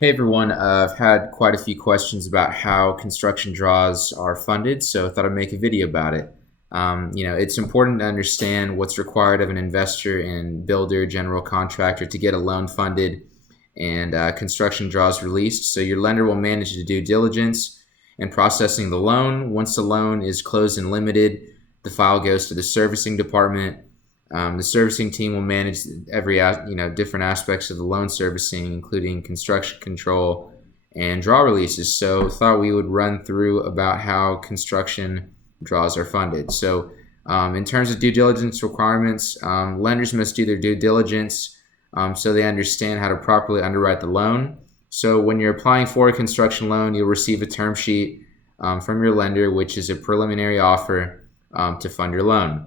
Hey everyone, I've had quite a few questions about how construction draws are funded, so I thought I'd make a video about it. It's important to understand what's required of an investor and builder, general contractor to get a loan funded and construction draws released. So your lender will manage the due diligence and processing the loan. Once the loan is closed and limited, the file goes to the servicing department. The servicing team will manage every different aspects of the loan servicing, including construction control and draw releases. So thought we would run through about how construction draws are funded. So in terms of due diligence requirements, lenders must do their due diligence so they understand how to properly underwrite the loan. So when you're applying for a construction loan, you'll receive a term sheet from your lender, which is a preliminary offer to fund your loan.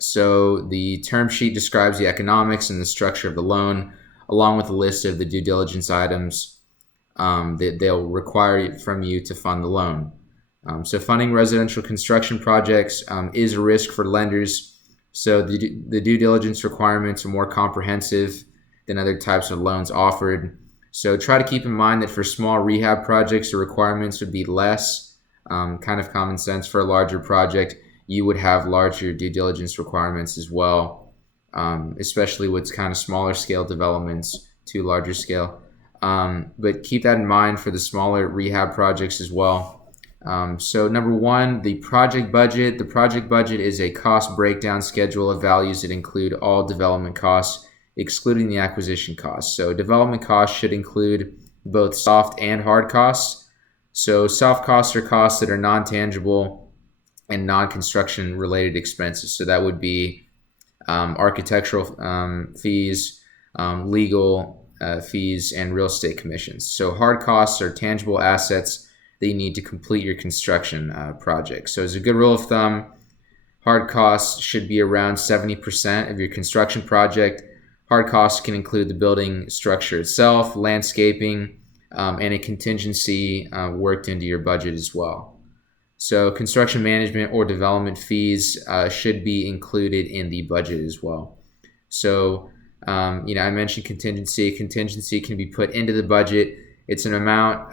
So the term sheet describes the economics and the structure of the loan, along with a list of the due diligence items that they'll require from you to fund the loan. So funding residential construction projects is a risk for lenders. So the due diligence requirements are more comprehensive than other types of loans offered. So try to keep in mind that for small rehab projects, the requirements would be less, kind of common sense. For a larger project, you would have larger due diligence requirements as well, especially with kind of smaller scale developments to larger scale. But keep that in mind for the smaller rehab projects as well. So number one, the project budget. The project budget is a cost breakdown schedule of values that include all development costs, excluding the acquisition costs. So development costs should include both soft and hard costs. So soft costs are costs that are non-tangible and non-construction related expenses. So that would be architectural fees, legal fees, and real estate commissions. So hard costs are tangible assets that you need to complete your construction project. So as a good rule of thumb, hard costs should be around 70% of your construction project. Hard costs can include the building structure itself, landscaping, and a contingency worked into your budget as well. So construction management or development fees should be included in the budget as well. So, I mentioned contingency. Contingency can be put into the budget. It's an amount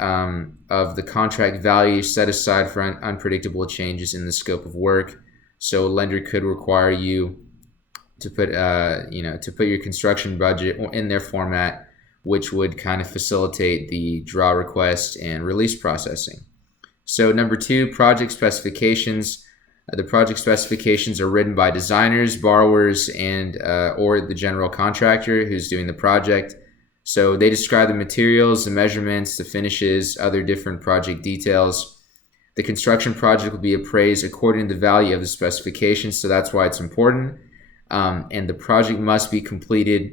of the contract value set aside for unpredictable changes in the scope of work. So a lender could require you to put, your construction budget in their format, which would kind of facilitate the draw request and release processing. So number two, project specifications. The project specifications are written by designers, borrowers, and or the general contractor who's doing the project. So they describe the materials, the measurements, the finishes, other different project details. The construction project will be appraised according to the value of the specifications, so that's why it's important. And the project must be completed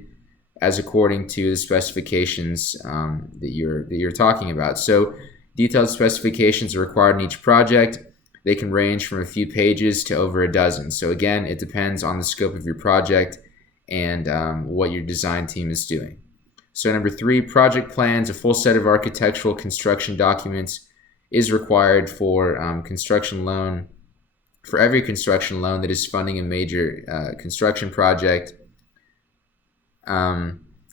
as according to the specifications that you're talking about. So detailed specifications are required in each project. They can range from a few pages to over a dozen. So again, it depends on the scope of your project and what your design team is doing. So number three, project plans. A full set of architectural construction documents is required for construction loan, for every construction loan that is funding a major construction project.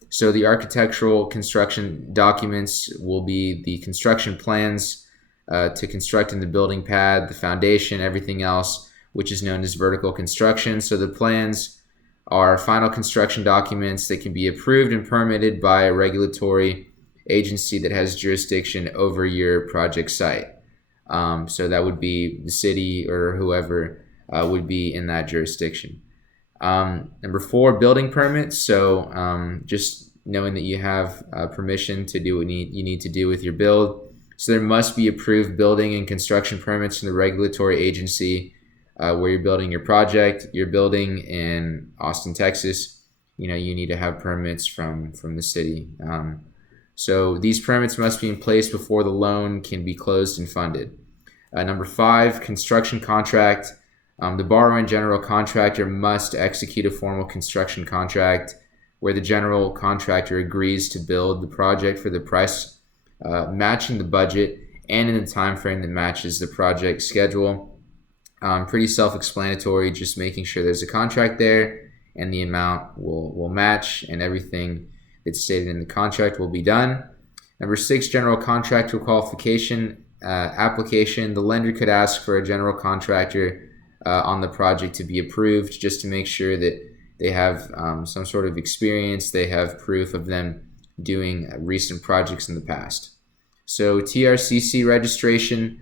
So the architectural construction documents will be the construction plans to constructing the building pad, the foundation, everything else, which is known as vertical construction. So the plans are final construction documents that can be approved and permitted by a regulatory agency that has jurisdiction over your project site. So that would be the city or whoever would be in that jurisdiction. Number four, building permits. So just knowing that you have permission to do what you need to do with your build. So there must be approved building and construction permits from the regulatory agency where you're building your project. You're building in Austin, Texas. You need to have permits from the city. So these permits must be in place before the loan can be closed and funded. Number five, construction contract. The borrower and general contractor must execute a formal construction contract where the general contractor agrees to build the project for the price matching the budget and in the time frame that matches the project schedule. Pretty self-explanatory, just making sure there's a contract there and the amount will match and everything that's stated in the contract will be done. Number 6, general contractor qualification application. The lender could ask for a general contractor on the project to be approved, just to make sure that they have some sort of experience, they have proof of them doing recent projects in the past. So TRCC registration,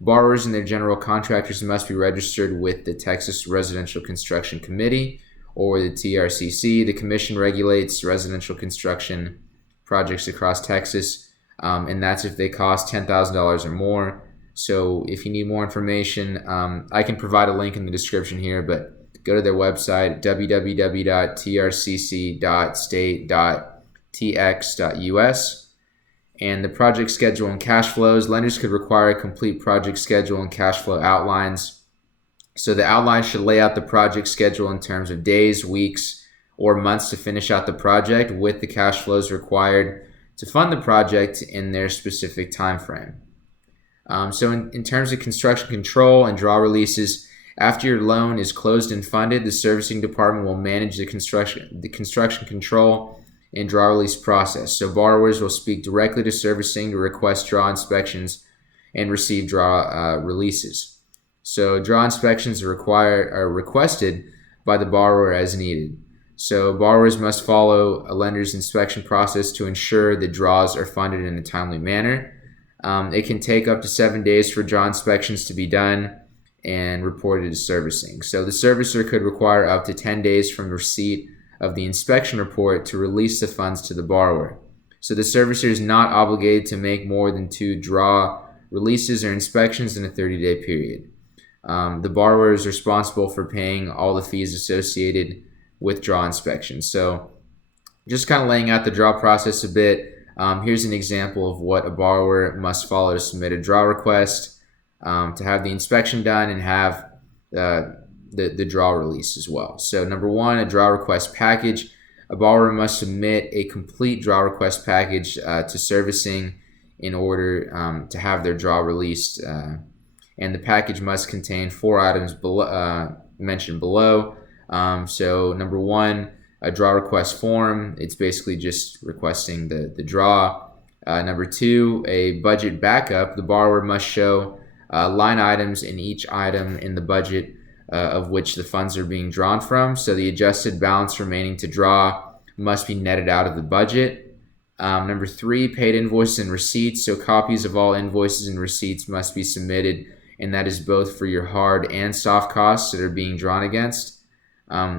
borrowers and their general contractors must be registered with the Texas Residential Construction Committee, or the TRCC. The commission regulates residential construction projects across Texas, and that's if they cost $10,000 or more. So if you need more information, I can provide a link in the description here, but go to their website, www.trcc.state.tx.us. And the project schedule and cash flows. Lenders could require a complete project schedule and cash flow outlines. So the outline should lay out the project schedule in terms of days, weeks, or months to finish out the project, with the cash flows required to fund the project in their specific time frame. So in terms of construction control and draw releases, after your loan is closed and funded, the servicing department will manage the construction control and draw release process. So borrowers will speak directly to servicing to request draw inspections and receive draw releases. So draw inspections are requested by the borrower as needed. So borrowers must follow a lender's inspection process to ensure the draws are funded in a timely manner. It can take up to 7 days for draw inspections to be done and reported to servicing. So the servicer could require up to 10 days from receipt of the inspection report to release the funds to the borrower. So the servicer is not obligated to make more than 2 draw releases or inspections in a 30-day period. The borrower is responsible for paying all the fees associated with draw inspections. So just kind of laying out the draw process a bit, here's an example of what a borrower must follow to submit a draw request, to have the inspection done and have the draw release as well. So number 1, a draw request package. A borrower must submit a complete draw request package to servicing in order to have their draw released, and the package must contain 4 items mentioned below. So number 1, a draw request form. It's basically just requesting the draw. Number 2, a budget backup. The borrower must show line items in each item in the budget of which the funds are being drawn from. So the adjusted balance remaining to draw must be netted out of the budget. Number 3, paid invoices and receipts. So copies of all invoices and receipts must be submitted, and that is both for your hard and soft costs that are being drawn against.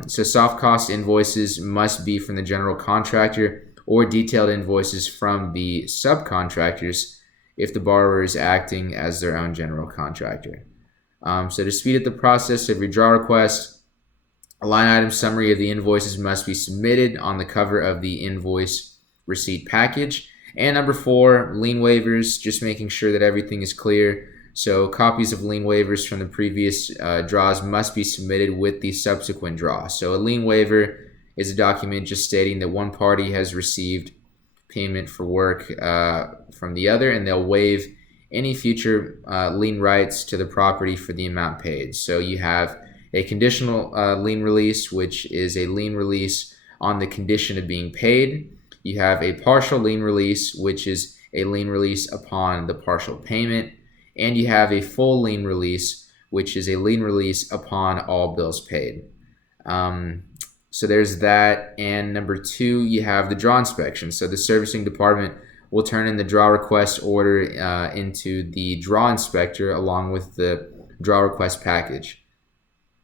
So soft cost invoices must be from the general contractor, or detailed invoices from the subcontractors if the borrower is acting as their own general contractor. So to speed up the process of your draw request, a line item summary of the invoices must be submitted on the cover of the invoice receipt package. And number 4, lien waivers, just making sure that everything is clear. So copies of lien waivers from the previous draws must be submitted with the subsequent draw. So a lien waiver is a document just stating that one party has received payment for work from the other, and they'll waive any future lien rights to the property for the amount paid. So you have a conditional lien release, which is a lien release on the condition of being paid. You have a partial lien release, which is a lien release upon the partial payment. And you have a full lien release, which is a lien release upon all bills paid. So there's that. And number 2, you have the draw inspection. So the servicing department will turn in the draw request order into the draw inspector along with the draw request package.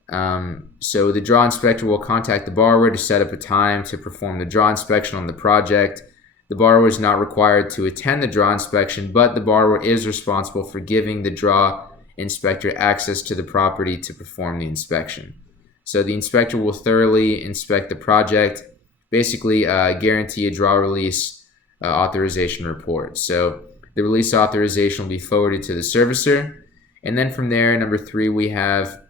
So the draw inspector will contact the borrower to set up a time to perform the draw inspection on the project. The borrower is not required to attend the draw inspection, but the borrower is responsible for giving the draw inspector access to the property to perform the inspection. So the inspector will thoroughly inspect the project, basically guarantee a draw release authorization report. So the release authorization will be forwarded to the servicer. And then from there, number 3, we have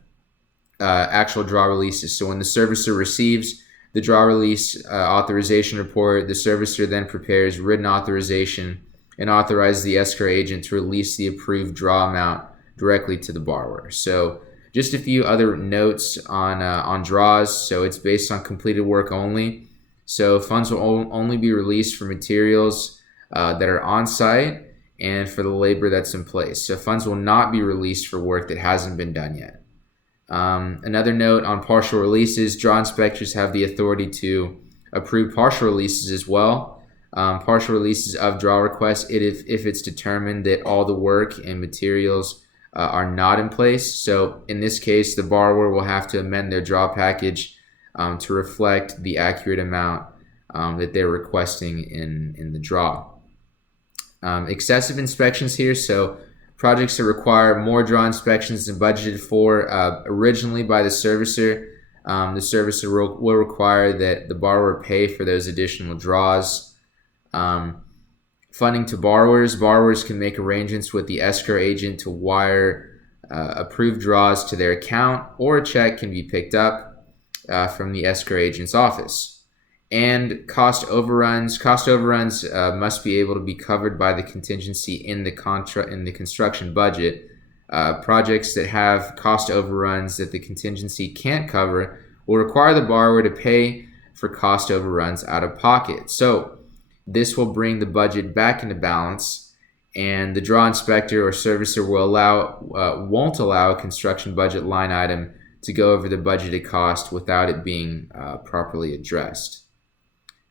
actual draw releases. So when the servicer receives the draw release authorization report, the servicer then prepares written authorization and authorizes the escrow agent to release the approved draw amount directly to the borrower. So just a few other notes on draws. So it's based on completed work only. So funds will only be released for materials that are on site and for the labor that's in place. So funds will not be released for work that hasn't been done yet. Another note on partial releases: draw inspectors have the authority to approve partial releases as well. Partial releases of draw requests if it's determined that all the work and materials are not in place. So in this case, the borrower will have to amend their draw package to reflect the accurate amount that they're requesting in the draw. Excessive inspections here. So projects that require more draw inspections than budgeted for originally by the servicer. The servicer will require that the borrower pay for those additional draws. Funding to borrowers. Borrowers can make arrangements with the escrow agent to wire approved draws to their account, or a check can be picked up from the escrow agent's office. And cost overruns. Cost overruns must be able to be covered by the contingency in the construction budget. Projects that have cost overruns that the contingency can't cover will require the borrower to pay for cost overruns out of pocket. So this will bring the budget back into balance, and the draw inspector or servicer won't allow a construction budget line item to go over the budgeted cost without it being properly addressed.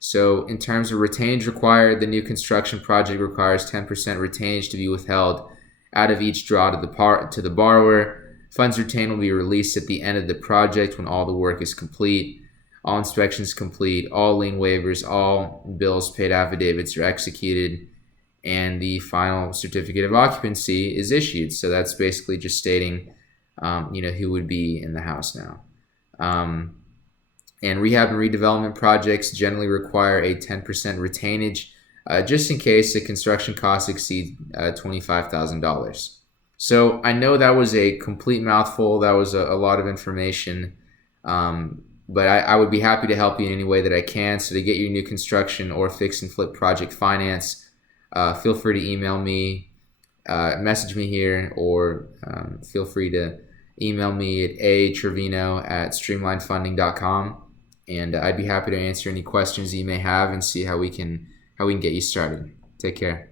So in terms of retainage required, the new construction project requires 10% retainage to be withheld out of each draw to the borrower. Funds retained will be released at the end of the project when all the work is complete, all inspections complete, all lien waivers, all bills paid affidavits are executed, and the final certificate of occupancy is issued. So that's basically just stating, who would be in the house now. And rehab and redevelopment projects generally require a 10% retainage just in case the construction costs exceed $25,000. So I know that was a complete mouthful. That was a lot of information, but I would be happy to help you in any way that I can. So to get your new construction or fix and flip project finance, feel free to email me, message me here, or feel free to email me at atrevino@streamlinefunding.com. And I'd be happy to answer any questions you may have and see how we can get you started. Take care.